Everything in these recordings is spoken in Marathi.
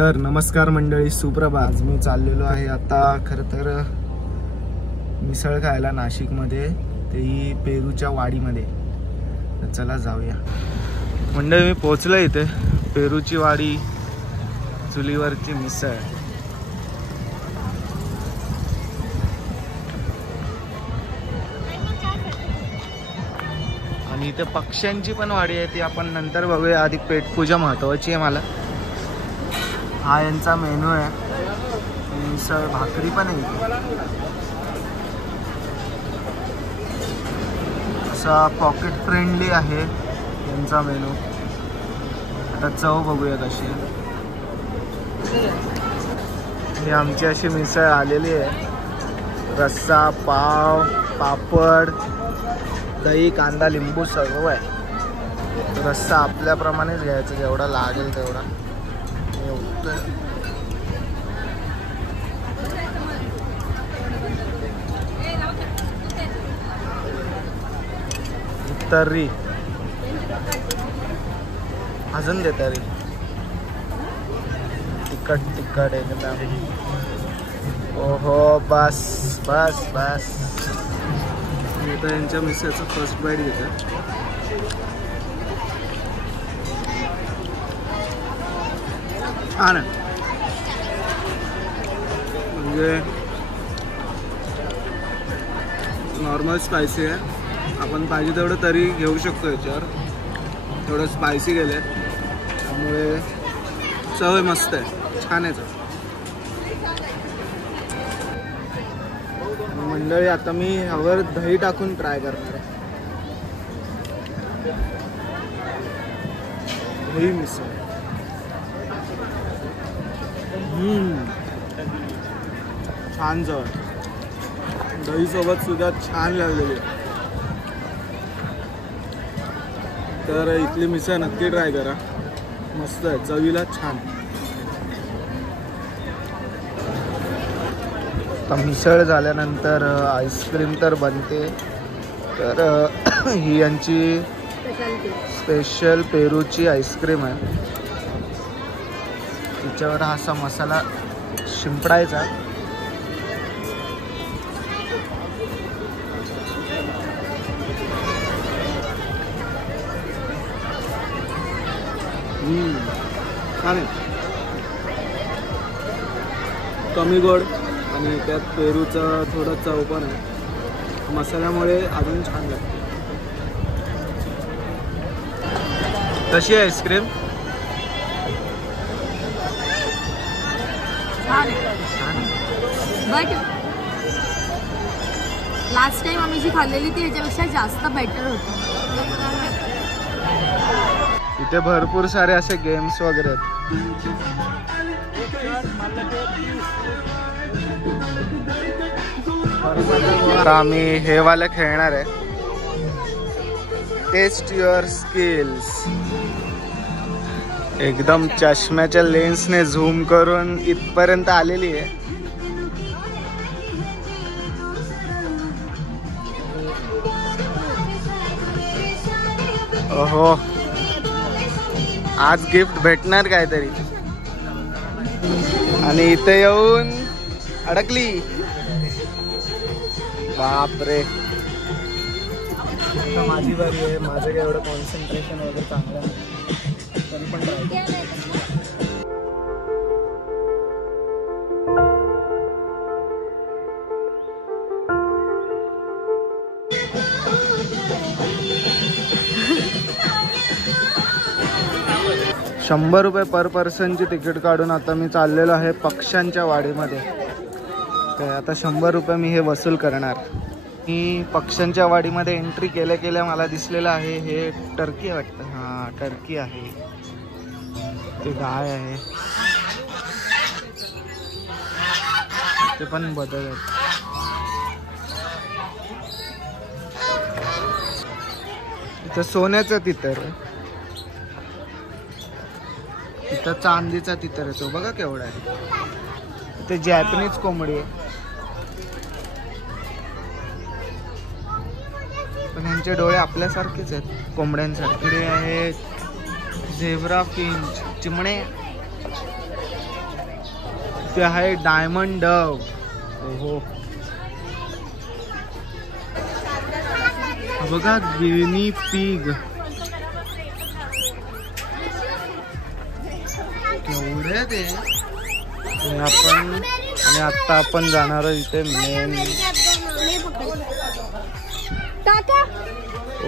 तर नमस्कार मंडळी, सुप्रभात। आज मी चाललेलो आहे आता खरं तर मिसळ खायला नाशिकमध्ये, तेही पेरूच्या वाडीमध्ये। तर चला जाऊया मंडळी। मी पोहोचलो इथे, पेरूची वाडी, चुलीवरची मिसळ। आणि इथे पक्ष्यांची पण वाडी आहे, ती आपण नंतर बघूया। आधी पेटपूजा महत्वाची आहे मला। हा यांचा मेनू आहे, मिसळ भाकरी पण आहे। असा पॉकेट फ्रेंडली आहे यांचा मेनू। आता चव बघूया कशी। ही आमची अशी मिसळ आलेली आहे, रस्सा, पाव, पापड, दही, कांदा, लिंबू सर्व आहे। रस्सा आपल्याप्रमाणेच घ्यायचा, जेवढा लागेल तेवढा। तर्री अजून दे, तर्री तिखट तिखट एकदम। ओहो, बस बस बस। मी तर यांच्या मिसळचं फर्स्ट बाईट घेतो। हा ना, म्हणजे नॉर्मल स्पायसी आहे। आपण पाहिजे तेवढं तरी घेऊ शकतो याच्यावर, थोडं स्पायसी गेले त्यामुळे चव मस्त आहे, छान आहे चव। मंडळी आता मी ह्यावर दही टाकून ट्राय करणार आहे। दही मिसळ छान चव, दही सोबत सुद्धा छान लागलेली आहे। तर इथली मिसळ नक्की ट्राय करा, मस्त आहे, चवीला छान। मिसळ झाल्यानंतर आईस्क्रीम तर बनते। तर ही यांची स्पेशल पेरूची आईस्क्रीम आहे। तिच्यावर असा मसाला शिंपडायचा। छान आहे, कमी गोड आणि त्यात पेरूचं थोडं चव पण आहे, मसाल्यामुळे अजून छान लागते। कशी आहे आईस्क्रीम? बट लास्ट टाइम आम्ही जी खाल्लेली ती ह्याच्यापेक्षा जास्त बेटर होती। इथे भरपूर सारे असे गेम्स वगैरे आहेत। आता आम्ही हे वाले खेळणार आहे, टेस्ट युअर स्किल्स। एकदम चष्म्याच्या लेन्सने झूम करून इथपर्यंत आलेली आहे। ओहो, आज गिफ्ट भेटणार काहीतरी। आणि इथे येऊन अडकली, बापरे। माझी बारी आहे, माझं काय एवढं कॉन्सन्ट्रेशन वगैरे चांगलं तरी पण ₹100 पर पर्सनची तिकीट काढून आता मी चाललेलो आहे पक्ष्यांच्या वाडीमध्ये। तर आता ₹100 मी हे वसूल करणार। मी पक्ष्यांच्या वाडीमध्ये एंट्री केल्या केल्या मला दिसलेलं आहे हे टर्की वाटतं। हां, टर्की आहे, ते गाय आहे, ते पण बदल आहेत। इथं सोन्याचं तितर आहे, इथं चांदीचा तितर आहे, तो बघा केवढा आहे। इथे जॅपनीज कोंबडी आहे, पण ह्यांचे डोळे आपल्यासारखेच आहेत, कोंबड्यांसारखे आहेत। झेब्रा फिंच, चिमणे, ते आहे डायमंड डव. ओहो बघा गिनी पिग केवढे ते. आपण आणि आता आपण जाणार इथे मेन.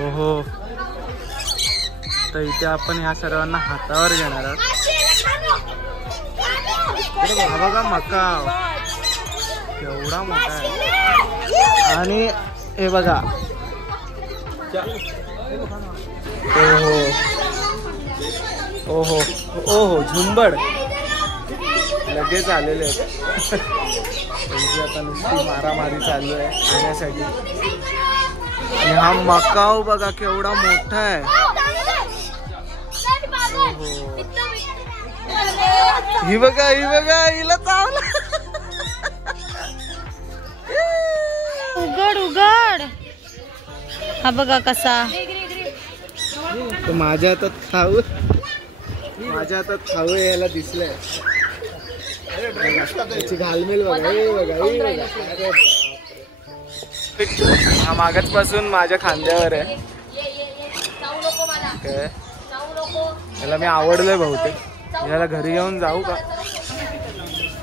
ओहो तर इथे आपण ह्या सर्वांना हातावर घेणार आहोत. हा बघा मका केवढा मोठा आहे. आणि हे बघा ओहो ओहो ओहो झुंबड लगेच आलेले आहेत. त्यांची आता नुसती मारामारी चालू आहे खाण्यासाठी. आणि हा मकाव बघा केवढा मोठा आहे. ही बघा हिला चावला. उघड उघड. हा बघा कसा. माझ्या हातात खाऊ यायला दिसलंय. त्याची घालमेल बघा. हा मागच पासून माझ्या खांद्यावर आहे. याला मी आवडलोय बहुतेक. याला घरी घेऊन जाऊ का.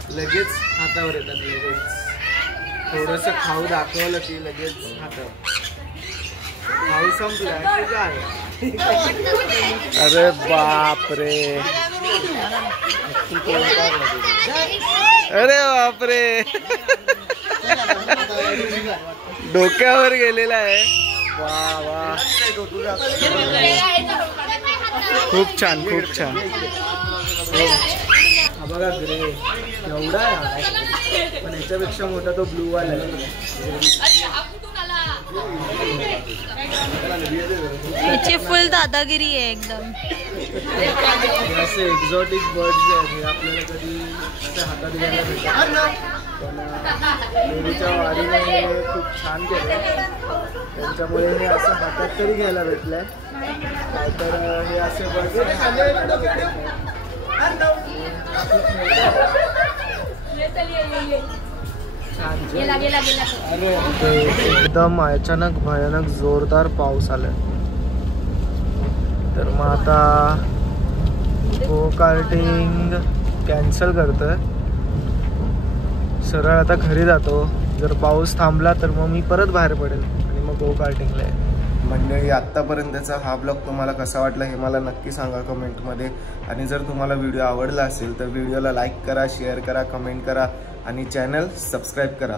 लगेच हातावर येतात. लगेच थोडस खाऊ दाखवलं की लगेच हातावर. खाऊ संपलाय काय. अरे बापरे. अरे बापरे डोक्यावर गेलेला आहे. वा वा खूप छान खूप छान. हा बघा ग्रे एवढा आहे पण याच्यापेक्षा मोठा तो ब्लू वाला आहे. याची फुल दादागिरी आहे एकदम. असे एक्झॉटिक बर्ड्स आहेत हे आपल्याला कधी असे हातात घ्यायला भेटतात. पण देवीच्या वाडीने खूप छान केलं. त्यांच्यामुळे हे असं हातात तरी घ्यायला भेटलंय. तर हे असे बर्ड्स एकदम अचानक भयानक जोरदार पाऊस आलाय. तर मग आता गो कार्टिंग कॅन्सल करतोय. सरळ आता घरी जातो. जर पाऊस थांबला तर मग मी परत बाहेर पडेल आणि मग गो कार्टिंगला आहे. मंडळी आत्तापर्यंतचा हा ब्लॉग तुम्हाला कसा वाटला हे मला नक्की सांगा कमेंटमध्ये. आणि जर तुम्हाला व्हिडिओ आवडला असेल तर व्हिडिओला लाईक करा, शेअर करा, कमेंट करा आणि चॅनल सबस्क्राईब करा.